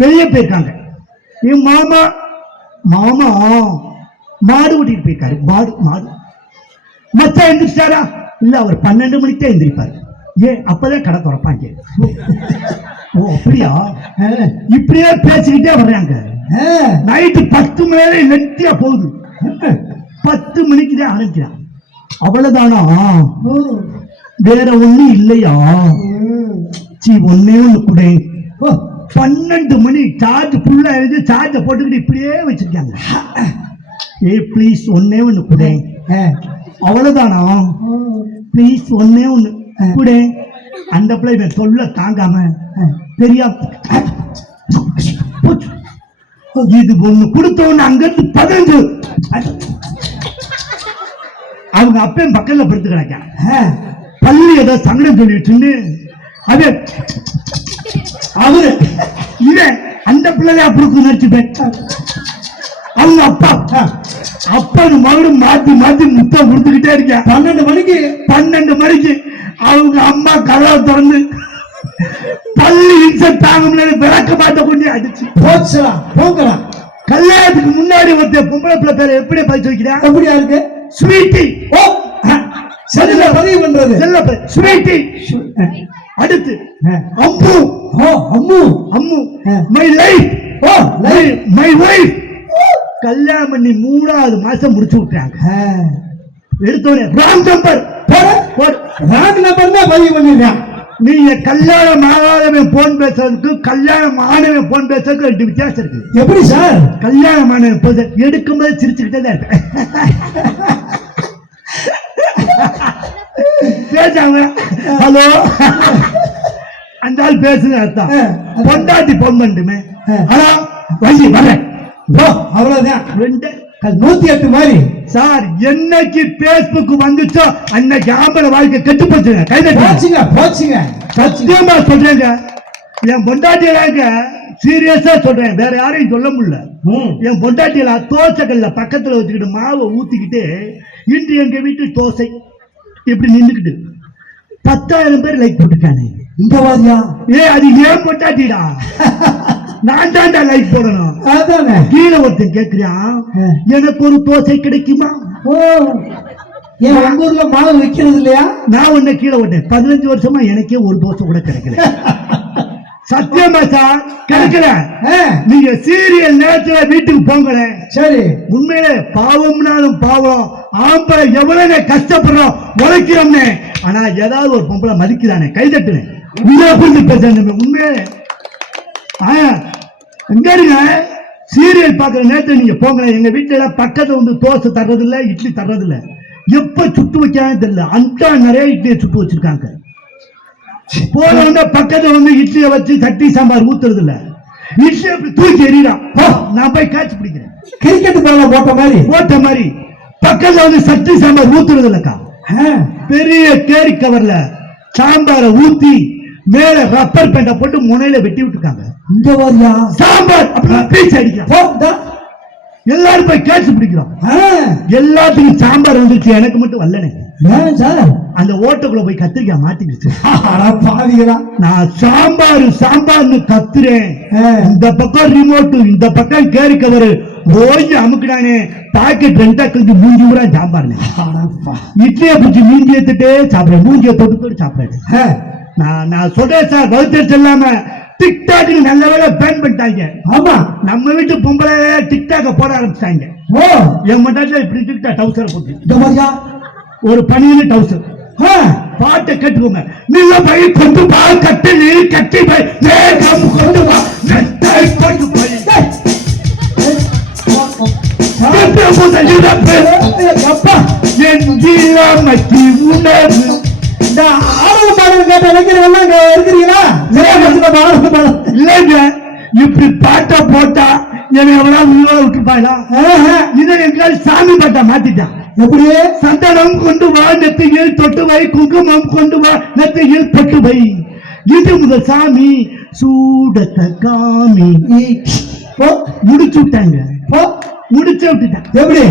வெளியே போயிருக்காங்க. என் மாமா மாமா மாடு ஓட்டிட்டு போயிருக்காரு. மாடு மச்சான் எந்திரிச்சாரா? இல்ல, அவர் 12 மணிக்கு தான் எந்திரிப்பாரு. ஏன்? அப்பதான் கடை திறப்பாங்க. ஓ அப்படியா? இப்படியே பேசிக்கிட்டே வர்றாங்க. நைட்டு 10 மணி லெட்டியா போகுது. 10 மணிக்கு தான் ஆரம்பிக்கிறான். அவ்வளவுதானா? வேற ஒண்ணும் இல்லையா? ஒன்னே ஒண்ணு கூட. 12 மணி சார்ஜ் ஃபுல்லா இருந்து சார்ஜ போட்டுக்கிட்டு இப்படியே வச்சிருக்காங்க. ப்ளீஸ் ஒன்னே ஒண்ணு கூட. அவ்வளவுதானா? ப்ளீஸ் ஒன்னே ஒண்ணு கூட. அந்த பிள்ளை சொல்ல தாங்காம தெரியா இது ஒண்ணு கொடுத்தவன அங்கிருந்து 15 அவங்க அப்பையும் பக்கத்துல படுத்து கிடக்க. பள்ளி ஏதோ சங்கடம் சொல்லிட்டு அது அவரு இவன் அந்த பிள்ளைய அப்படி நினைச்சுப்பேன். அவங்க அப்பா மறுபடியும் மாத்தி முத்தம் கொடுத்துக்கிட்டே இருக்கேன். 12 மணிக்கு அவங்க அம்மா கதவை திறந்து பள்ளி இன்செக்ட் தாங்க முடியாது விளக்க மாட்ட கொண்டு அடிச்சு போங்கலாம். கல்யாணத்துக்கு முன்னாடி ஒருத்தர் பொம்பளை பிள்ளை பேரை எப்படி பதிச்சு வைக்கிறேன்? எப்படியா இருக்கு? ஸ்வீட்டி. ஓ செல்ல பதிவு பண்றது. செல்ல ஸ்வீட்டி. அடுத்து Ammu. Oh Ammu my life. Oh my wife. கல்யாணம் பண்ணி 3வது மாசம் முடிச்சு விட்டாங்க. எடுத்தோடனே ராங் நம்பர் தான் பதிவு பண்ணிருக்கான். நீங்க கல்யாணம் ஆகாதவன் போன் பேசுறதுக்கு கல்யாணம் ஆனவன் போன் பேசுறதுக்கு 2 வித்தியாசம் இருக்கு. எப்படி சார்? கல்யாணம் ஆனவன் எடுக்கும்போது சிரிச்சுக்கிட்டே தான் இருப்பேன். பேசாங்க ஹலோ அந்த ஆள் பேசுங்க அர்த்தம். பொண்டாட்டி போன் பண்ணட்டுமே. ஹலோ வண்டி வரேன். அவ்வளவுதான். 108 மாதிரி சார். என்னைக்கு பேஸ்புக் வந்துச்சோ அன்னைக்கு ஆம்பளை வாழ்க்கை கெட்டு போச்சுங்க. போச்சுங்க. சத்தியமா சொல்றேங்க. என் பொண்டாட்டியலாங்க சீரியஸா சொல்றேன். வேற யாரையும் சொல்ல முடியல. என் பொண்டாட்டியலா தோசைகள்ல பக்கத்துல வச்சுக்கிட்டு மாவை ஊத்திக்கிட்டு இன்று எங்க வீட்டு தோசை இப்படி நின்றுக்கிட்டு 10,000 பேர் லைக் போட்டுட்டானே. இந்த வாரியா? அது ஏன் பொண்டாட்டிடா. நான் தான்டா லைக் போடணும். கீழே ஒருத்தன் கேட்கிறான், எனக்கு ஒரு தோசை கிடைக்குமா? என் உங்க ஊர்ல மாவு வைக்கிறது இல்லையா? நான் உன்னை கீழே விட்டேன். 15 வருஷமா எனக்கே ஒரு தோசை கூட கிடைக்கல. சத்தியமா சார் கிடைக்கல. நீங்க சீரியல் நேரத்துல வீட்டுக்கு போங்கல. சரி. உண்மையிலே பாவம்னாலும் பாவம். ஆம்பளை எவ்வளவு கஷ்டப்படுறோம் உழைக்கிறோம்னு. ஆனா ஏதாவது ஒரு பொம்பளை மதிக்கிறானே கை தட்டுனேன். உண்மையிலே எங்க இருங்க சீரியல் பாக்குற நேரத்தில் நீங்க போங்க. எங்க வீட்டுல பக்கத்துல வந்து தோசை தர்றது இல்ல, இட்லி தர்றது இல்ல. எப்ப சுட்டு வைக்கான்னு தெரியல. அந்த நிறைய இட்லியை சுட்டு வச்சிருக்காங்க. போன பக்கத்துல வந்து இட்லியை வச்சு சட்டி சாம்பார் ஊத்துறது இல்ல. இட்லி அப்படி தூக்கி எறிறான். நான் போய் காய்ச்சி பிடிக்கிறேன். கிரிக்கெட் பால போட்ட மாதிரி பக்கத்துல வந்து சட்டி சாம்பார் ஊத்துறது இல்லக்கா. பெரிய கேரி கவர்ல சாம்பாரை ஊத்தி மேல ரப்பர் பேண்ட போட்டு முனையில வெட்டி விட்டுருக்காங்க. இந்த வாரியா சாம்பார் பீச் அடிக்க எல்லாரும் போய் கேட்சி பிடிக்கிறோம். எல்லாத்துக்கும் சாம்பார் வந்துருச்சு, எனக்கு மட்டும் வரலனே. அந்த ஓட்டக்குள்ள போய் கத்திரிக்காய் மாட்டிக்கிடுச்சு. நான் சாம்பார்னு கத்துறேன். இந்த பக்கம் ரிமோட், இந்த பக்கம் கேரி கவர் ஓய்ஞ்சு அமுக்கினானே. பாக்கெட் 2 கிழிஞ்சு மூஞ்சி கூட சாம்பார். இட்லியை பிடிச்சி மூஞ்சி ஏத்துட்டே சாப்பிடுறேன். மூஞ்சியை தொட்டு சாப்பிடுறேன். நான் சொல்றேன் சார், வவுச்சர் சொல்லாம டிக்டாக் நல்ல வேலை பேன் பண்ணிட்டாங்க. ஆமா, நம்ம வீட்டு பொம்பளை டிக்டாக்க போட ஆரம்பிச்சாங்க. ஓ என் மட்டாச்சும் இப்படி டிக்டாக் டவுசர் போட்டு இந்த மாதிரியா ஒரு பனியில டவுசர். பாட்டை கேட்டுக்கோங்க. நீங்க போய் கொண்டு பா கட்டி நீ கட்டி போய் கொண்டு வா கொண்டு போய் என் ஜீவமத்தி உணர்வு. இப்படி பாட்டா போட்டா விட்டுருப்பாங்களா? இதை எங்களால் சாமி பாட்டா மாத்திட்டான். எப்படியே சந்தனம் கொண்டு வா நெத்தியில் தொட்டு வை, குங்குமம் கொண்டு வா நெத்தியில் தொட்டு வை. இது முதல் சாமி சூடத்த காமி முடிச்சு விட்டாங்க. முடிச்சு விட்டுட்டான். எப்படி